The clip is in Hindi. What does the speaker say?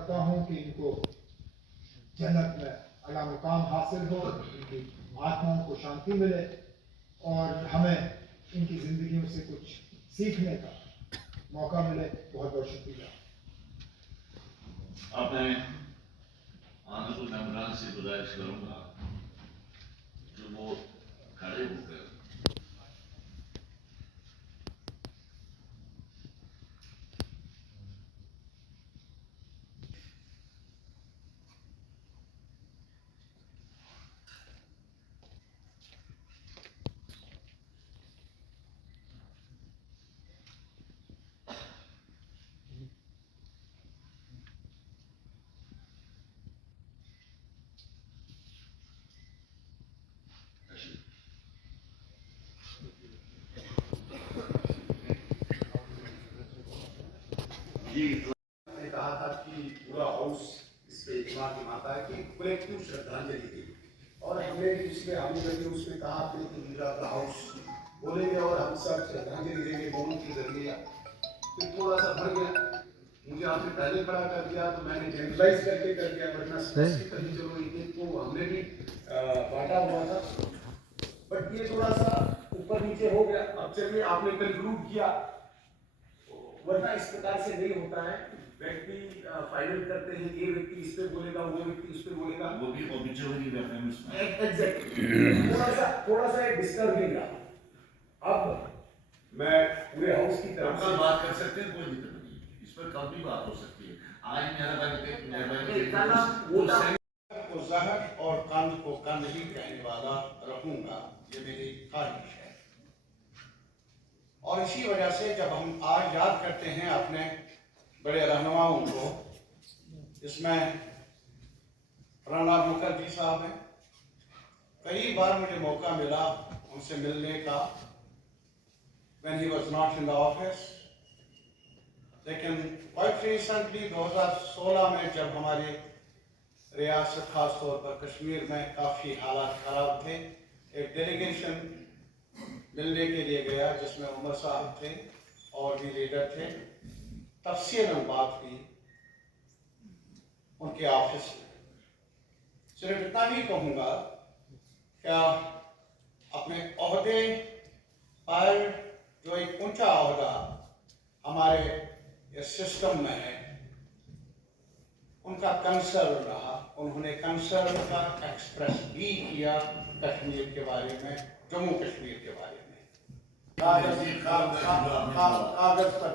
करता हूँ कि इनको जन्नत में अला मुकाम हासिल हो, इनकी आत्माओं को शांति मिले और हमें इनकी ज़िंदगियों से कुछ सीखने का मौका मिले। बहुत बहुत शुक्रिया। अब मैं ऑनरेबल मेंबरान से गुजारिश करूंगा जो वो खड़े होकर ने कहा था कि पूरा हाउस इस पे इज्तिमा की माता है कि कलेक्टिव श्रद्धांजलि दी और हमने भी इसमें आगे करके उसमें कहा आपने कि लीडर ऑफ द हाउस बोलेंगे और हम सब श्रद्धांजलि देंगे मौन के जरिए। फिर थोड़ा सा भर गया, मुझे आपने पहले खड़ा कर दिया तो मैंने जनरलाइज करके कर दिया, वरना स्पेसिफिक करके चलो एक को हमने भी बांटा हुआ था, बट ये थोड़ा सा ऊपर नीचे हो गया। अब चलिए आपने कंक्लूड किया, वरना इस प्रकार से नहीं होता है। व्यक्ति फाइनल करते हैं, ये व्यक्ति इस पे बोलेगा, वो व्यक्ति इस पे बोलेगा, वो भी ऑब्जेक्टिवली रेफरेंस में एग्जैक्टली थोड़ा सा डिस्टर्बिंग रहा। अब मैं पूरे हाउस की तरफ से बात कर सकते हैं, कोई दिक्कत नहीं, इस पर कल भी बात हो सकती है। आज मेहरबानी को जहर और कंद को कंद ही कहने वाला रहूंगा, ये मेरी ख्वाहिश है। और इसी वजह से जब हम आज याद करते हैं अपने बड़े रहनुमाओं को, इसमें प्रणब मुखर्जी साहब हैं, कई बार मुझे मौका मिला उनसे मिलने का when he was not in the office, लेकिन quite recently 2016 में जब हमारी रियासत खास तौर पर कश्मीर में काफ़ी हालात खराब थे, एक डेलीगेशन मिलने के लिए गया जिसमें उमर साहब थे और भी लीडर थे। तफसीलन बात हुई उनके ऑफिस में। सिर्फ इतना ही कहूँगा, क्या अपने ओहदे पर जो एक ऊंचा ओहदा हमारे इस सिस्टम में है, उनका कंसर्न रहा, उन्होंने कंसर्न का एक्सप्रेस भी किया कश्मीर के बारे में, जम्मू कश्मीर के बारे में, कागज पर